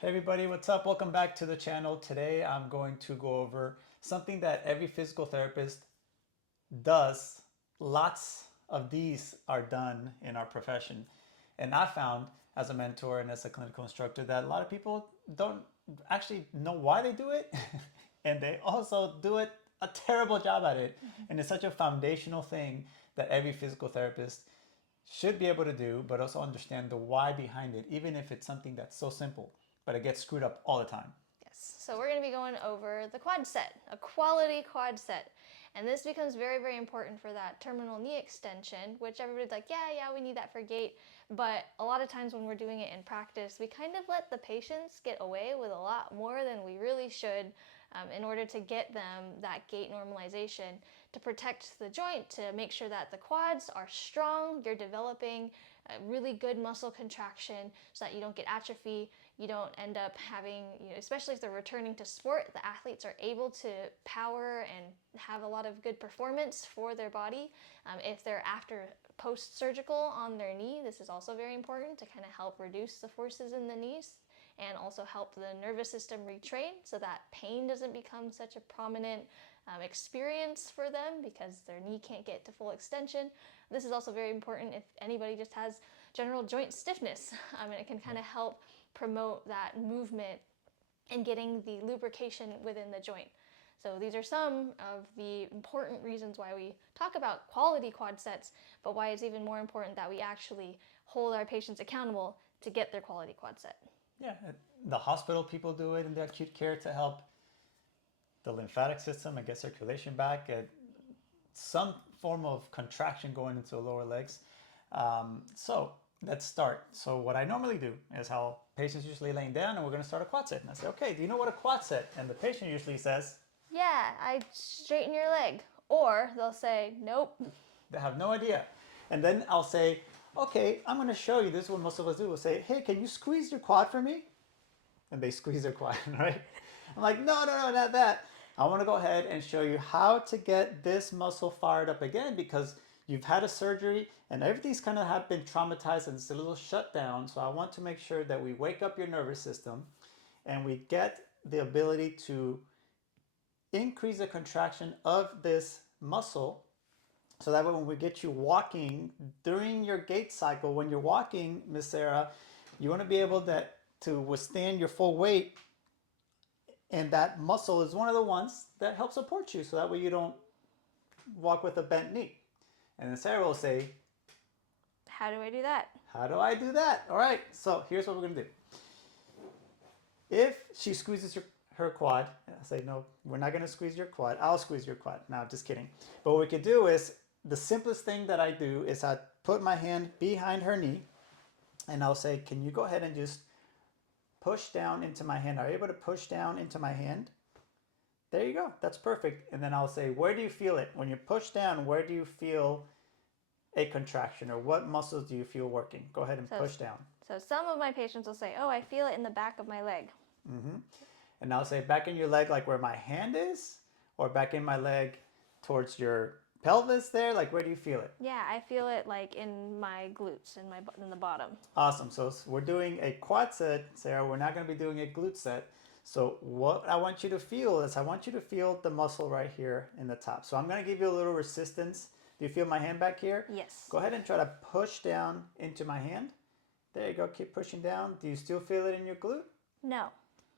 Hey everybody, what's up? Welcome back to the channel. Today I'm going to go over something that every physical therapist does. Lots of these are done in our profession. And I found as a mentor and as a clinical instructor that a lot of people don't actually know why they do it. And they also do it a terrible job at it. And it's such a foundational thing that every physical therapist should be able to do, but also understand the why behind it, even if it's something that's so simple, but it gets screwed up all the time. Yes, so we're going to be going over the quad set, a quality quad set. And this becomes very, very important for that terminal knee extension, which everybody's like, yeah, we need that for gait. But a lot of times when we're doing it in practice, we kind of let the patients get away with a lot more than we really should in order to get them that gait normalization, to protect the joint, to make sure that the quads are strong, you're developing a really good muscle contraction so that you don't get atrophy, you don't end up having, especially if they're returning to sport, the athletes are able to power and have a lot of good performance for their body. If they're after post-surgical on their knee, this is also very important to kind of help reduce the forces in the knees and also help the nervous system retrain so that pain doesn't become such a prominent experience for them because their knee can't get to full extension. This is also very important if anybody just has general joint stiffness, and it can kind of help promote that movement and getting the lubrication within the joint. So these are some of the important reasons why we talk about quality quad sets, but why it's even more important that we actually hold our patients accountable to get their quality quad set. Yeah, the hospital people do it in the acute care to help the lymphatic system and get circulation back, get some form of contraction going into the lower legs. So let's start. So what I normally do is how patients usually laying down and we're going to start a quad set. And I say, okay, do you know what a quad set? And the patient usually says, Yeah, I straighten your leg. Or they'll say, nope. they have no idea. And then I'll say, okay, I'm going to show you. This is what most of us do. We'll say, hey, can you squeeze your quad for me? And they squeeze their quad, right? I'm like, no, not that. I want to go ahead and show you how to get this muscle fired up again because you've had a surgery and everything's kind of have been traumatized and it's a little shut down. So I want to make sure that we wake up your nervous system and we get the ability to increase the contraction of this muscle so that way when we get you walking during your gait cycle, when you're walking, Miss Sarah, you want to be able to withstand your full weight, and that muscle is one of the ones that helps support you so that way you don't walk with a bent knee. And then Sarah will say, How do I do that? how do I do that? All right, so here's what we're going to do. If she squeezes her quad, I say, no, we're not going to squeeze your quad. I'll squeeze your quad. No, just kidding. But what we could do is, the simplest thing that I do is I put my hand behind her knee and I'll say, can you go ahead and just push down into my hand? Are you able to push down into my hand? There you go. That's perfect. And then I'll say, where do you feel it? When you push down, where do you feel a contraction or what muscles do you feel working? Go ahead and So, push down. so some of my patients will say, oh, I feel it in the back of my leg. And I'll say back in your leg, like where my hand is, or back in my leg towards your pelvis there, like where do you feel it? Yeah, I feel it like in my glutes, in the bottom. Awesome. So we're doing a quad set, Sarah. We're not going to be doing a glute set. So what I want you to feel is I want you to feel the muscle right here in the top. So I'm going to give you a little resistance. Do you feel my hand back here? Yes. Go ahead and try to push down into my hand. There you go. Keep pushing down. Do you still feel it in your glute? No.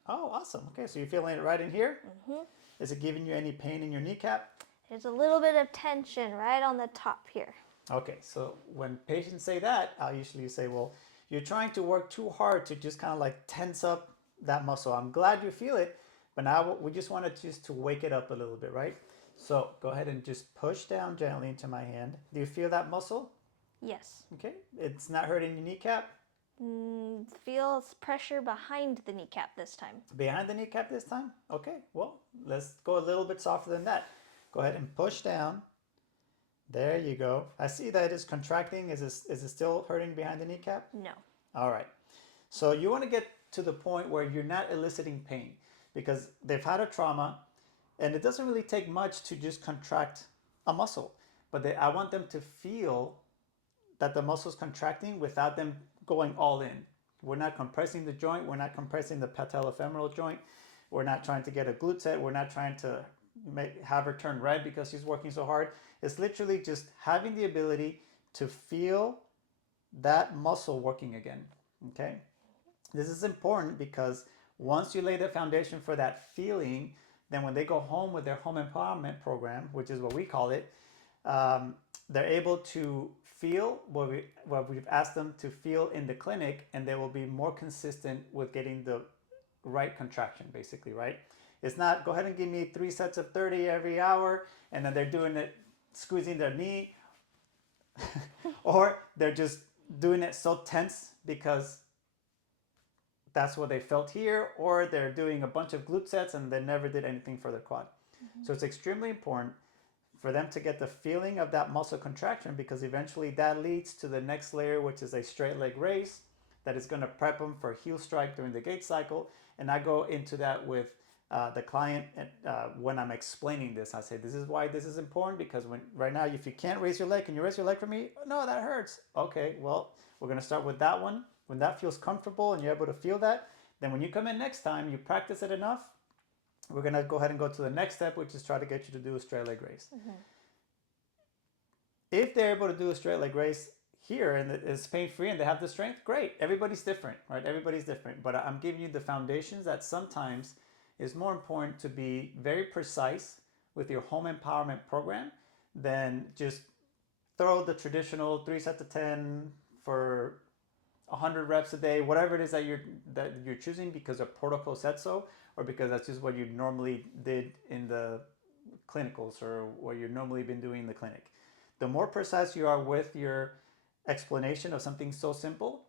Oh, awesome. Okay, so you're feeling it right in here? Mm-hmm. Is it giving you any pain in your kneecap? There's a little bit of tension right on the top here. Okay, so when patients say that, I'll usually say, well, you're trying to work too hard to just kind of like tense up that muscle. I'm glad you feel it, but now we just want to wake it up a little bit, right? So go ahead and just push down gently into my hand. Do you feel that muscle? Yes. Okay, it's not hurting your kneecap? Feels pressure behind the kneecap this time. Behind the kneecap this time? Okay, well, let's go a little bit softer than that. Go ahead and push down. There you go. I see that it is contracting. Is it still hurting behind the kneecap? No. All right. So you want to get to the point where you're not eliciting pain because they've had a trauma and it doesn't really take much to just contract a muscle. But I want them to feel that the muscle's contracting without them going all in. We're not compressing the joint. We're not compressing the patellofemoral joint. We're not trying to get a glute set. We're not trying to have her turn red because she's working so hard. It's literally just having the ability to feel that muscle working again. Okay? This is important because once you lay the foundation for that feeling, then when they go home with their home empowerment program, which is what we call it, they're able to feel what we've asked them to feel in the clinic, and they will be more consistent with getting the right contraction, basically, right? It's not go ahead and give me 3 sets of 30 every hour, and then they're doing it, squeezing their knee, or they're just doing it so tense because that's what they felt here, or they're doing a bunch of glute sets and they never did anything for their quad. So it's extremely important for them to get the feeling of that muscle contraction, because eventually that leads to the next layer, which is a straight leg raise that is going to prep them for heel strike during the gait cycle. And I go into that with the client when I'm explaining this. I say, this is why this is important, because right now, if you can't raise your leg, can you raise your leg for me? No, that hurts. Okay, well, we're going to start with that one. When that feels comfortable and you're able to feel that, then when you come in next time, you practice it enough, we're going to go ahead and go to the next step, which is try to get you to do a straight leg raise. If they're able to do a straight leg raise here and it's pain-free and they have the strength, great. Everybody's different, right? Everybody's different. But I'm giving you the foundations that sometimes is more important to be very precise with your home empowerment program than just throw the traditional 3 sets of 10 for 100 reps a day, whatever it is that you're choosing because a protocol said so, or because that's just what you normally did in the clinicals or what you've normally been doing in the clinic. The more precise you are with your explanation of something so simple,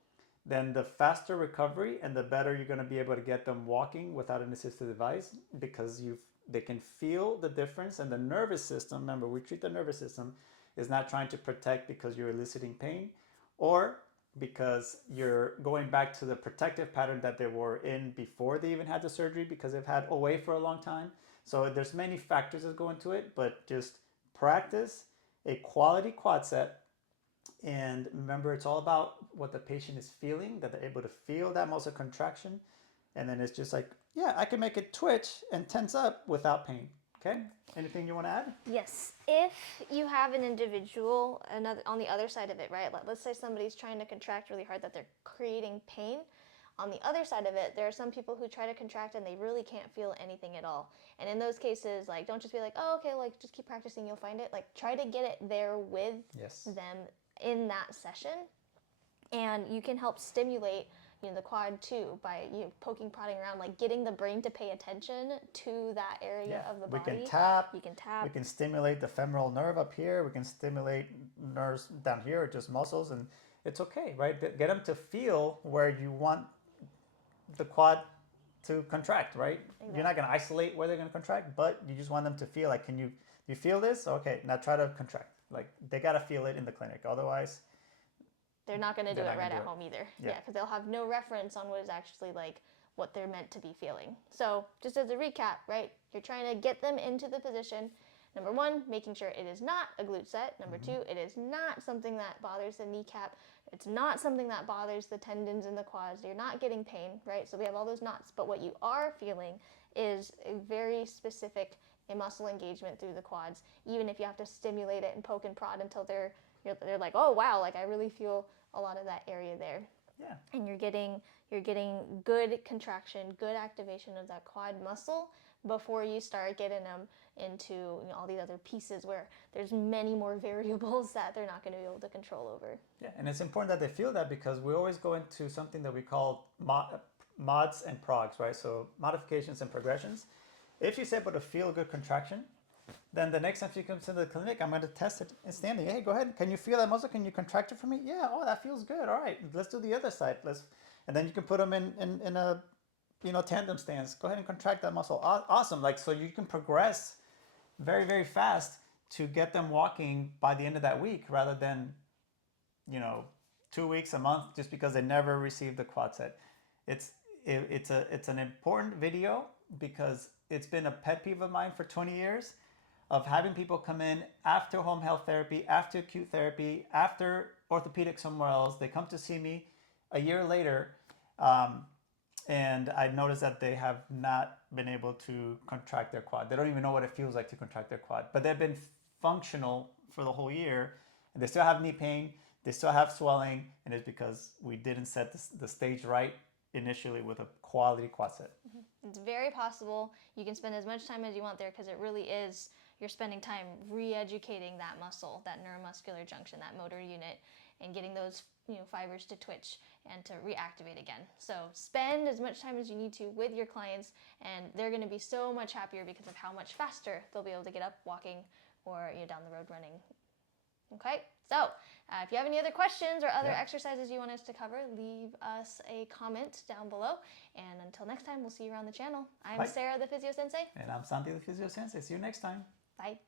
then the faster recovery and the better you're going to be able to get them walking without an assistive device, because they can feel the difference. And the nervous system, remember, we treat the nervous system, is not trying to protect because you're eliciting pain or because you're going back to the protective pattern that they were in before they even had the surgery, because they've had OA for a long time. So there's many factors that go into it, but just practice a quality quad set. And remember, it's all about what the patient is feeling, that they're able to feel that muscle contraction. And then it's just like, yeah, I can make it twitch and tense up without pain. Okay? Anything you want to add? Yes. If you have an individual on the other side of it, right? Let's say somebody's trying to contract really hard that they're creating pain. On the other side of it, there are some people who try to contract and they really can't feel anything at all. And in those cases, like, don't just be like, oh, okay, like, just keep practicing, you'll find it. Like, try to get it there with them in that session. And you can help stimulate, the quad too by poking, prodding around, like getting the brain to pay attention to that area of the body. We can tap. You can tap. We can stimulate the femoral nerve up here. We can stimulate nerves down here, or just muscles, and it's okay, right? Get them to feel where you want the quad to contract, right? Exactly. You're not going to isolate where they're going to contract, but you just want them to feel like, you feel this? Okay, now try to contract. Like, they got to feel it in the clinic. Otherwise, they're not going to do it right at home either. Yeah, because they'll have no reference on what is actually like what they're meant to be feeling. So just as a recap, right? You're trying to get them into the position. Number one, making sure it is not a glute set. Number two, it is not something that bothers the kneecap. It's not something that bothers the tendons in the quads. You're not getting pain, right? So we have all those knots. But what you are feeling is a very specific muscle engagement through the quads, even if you have to stimulate it and poke and prod until they're like, oh wow, like I really feel a lot of that area there. Yeah. And you're getting good contraction, good activation of that quad muscle before you start getting them into all these other pieces where there's many more variables that they're not going to be able to control over. Yeah, and it's important that they feel that, because we always go into something that we call mods and progs, right? So modifications and progressions. If you're able to feel a good contraction, then the next time she comes into the clinic, I'm going to test it standing. Hey, go ahead. Can you feel that muscle? Can you contract it for me? Yeah. Oh, that feels good. All right. Let's do the other side. And then you can put them in a tandem stance. Go ahead and contract that muscle. Awesome. Like, so you can progress very, very fast to get them walking by the end of that week, rather than 2 weeks, a month, just because they never received the quad set. It's an important video, because it's been a pet peeve of mine for 20 years of having people come in after home health therapy, after acute therapy, after orthopedic somewhere else. They come to see me a year later, And I noticed that they have not been able to contract their quad. They don't even know what it feels like to contract their quad, but they've been functional for the whole year, and they still have knee pain, they still have swelling, and it's because we didn't set the stage right initially with a quality quad set. It's very possible. You can spend as much time as you want there because it really is, you're spending time re-educating that muscle, that neuromuscular junction, that motor unit, and getting those fibers to twitch and to reactivate again. So spend as much time as you need to with your clients, and they're going to be so much happier because of how much faster they'll be able to get up walking or down the road running. Okay, so if you have any other questions or other exercises you want us to cover, leave us a comment down below. And until next time, we'll see you around the channel. I'm Bye. Sarah, the Physio Sensei. And I'm Santi, the Physio Sensei. See you next time. Bye.